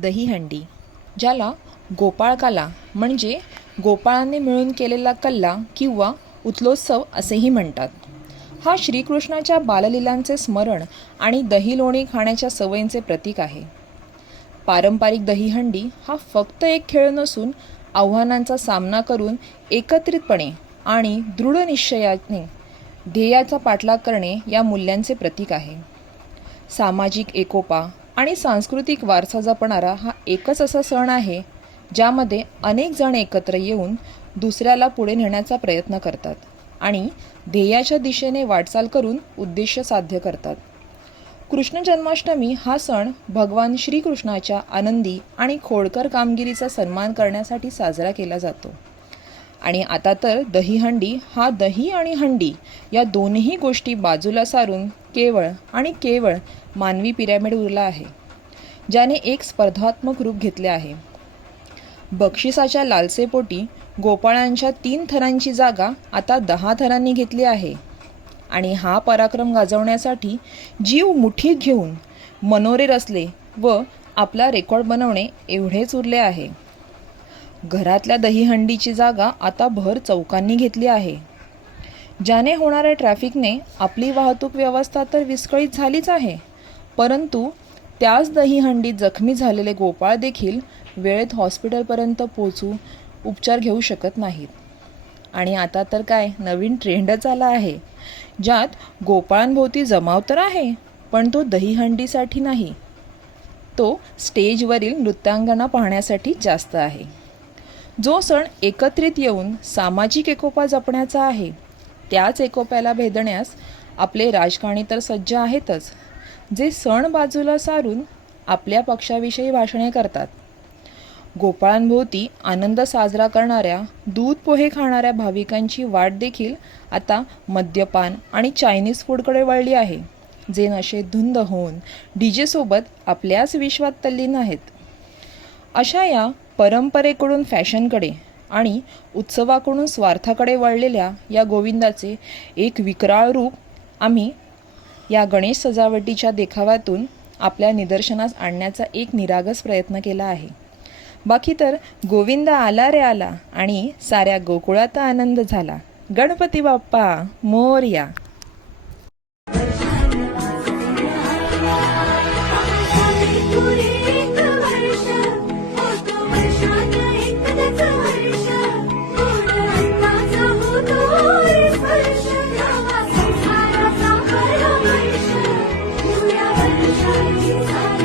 दहीहंडी ज्याला गोपाळकाला म्हणजे गोपाळांनी मिळून केलेला कल्ला किंवा उतलोत्सव असेही म्हणतात. हा श्रीकृष्णाच्या बाललीलांचे स्मरण आणि दही लोणी खाण्याच्या सवयींचे प्रतीक आहे. पारंपरिक दहीहंडी हा फक्त एक खेळ नसून आव्हानांचा सामना करून एकत्रितपणे आणि दृढ निश्चयाने ध्येयाचा पाठलाग करणे या मूल्यांचे प्रतीक आहे. सामाजिक एकोपा आणि सांस्कृतिक वारसा जपणारा हा एकच असा सण आहे ज्यामध्ये अनेक जण एकत्र येऊन दुसऱ्याला पुढे नेण्याचा प्रयत्न करतात आणि ध्येयाच्या दिशेने वाटचाल करून उद्देश साध्य करतात. कृष्ण जन्माष्टमी हा सण भगवान श्रीकृष्णाच्या आनंदी आणि खोडकर कामगिरीचा सन्मान करण्यासाठी साजरा केला जातो. आणि आता तर दहीहंडी हा दही आणि हंडी या दोन्ही गोष्टी बाजूला सारून केवळ आणि केवळ मानवी पिरॅमिड उरला आहे ज्याने एक स्पर्धात्मक रूप घेतले आहे. बक्षिसाच्या लालसेपोटी गोपाळांच्या तीन थरांची जागा आता दहा थरांनी घेतली आहे आणि हा पराक्रम गाजवण्यासाठी जीव मुठीत घेऊन मनोरे रचले व आपला रेकॉर्ड बनवणे एवढेच उरले आहे. घरातल्या दहीहंडीची जागा आता भर चौकांनी घेतली आहे. ज्याने होणाऱ्या ट्रॅफिकने आपली वाहतूक व्यवस्था तर विस्कळीत झालीच आहे परंतु त्याच दहीहंडीत जखमी झालेले गोपाळ देखील वेळेत हॉस्पिटलपर्यंत पोचू उपचार घेऊ शकत नाहीत. आणि आता तर काय नवीन ट्रेंडच आला आहे ज्यात गोपाळांभोवती जमाव तर आहे पण तो दहीहंडीसाठी नाही. तो स्टेजवरील नृत्यांगना पाहण्यासाठी जास्त आहे. जो सण एकत्रित येऊन सामाजिक एकोपा जपण्याचा आहे त्याच एकोप्याला भेदण्यास आपले राजकारणी तर सज्ज आहेतच जे सण बाजूला सारून आपल्या पक्षाविषयी भाषणे करतात. गोपाळांभोवती आनंद साजरा करणाऱ्या दूध पोहे खाणाऱ्या भाविकांची वाट देखील आता मद्यपान आणि चायनीज फूडकडे वळली आहे जे नशेत धुंद होऊन डीजेसोबत आपल्याच विश्वात तल्लीन आहेत. अशा या परंपरेकडून फॅशनकडे आणि उत्सवाकडून स्वार्थाकडे वळलेल्या या गोविंदाचे एक विकराळ रूप आम्ही या गणेश सजावटीच्या देखाव्यातून आपल्या निदर्शनास आणण्याचा एक निरागस प्रयत्न केला आहे. बाकी तर गोविंद आला रे आला आणि साऱ्या गोकुळात आनंद झाला. गणपती बाप्पा मोर्या! Thái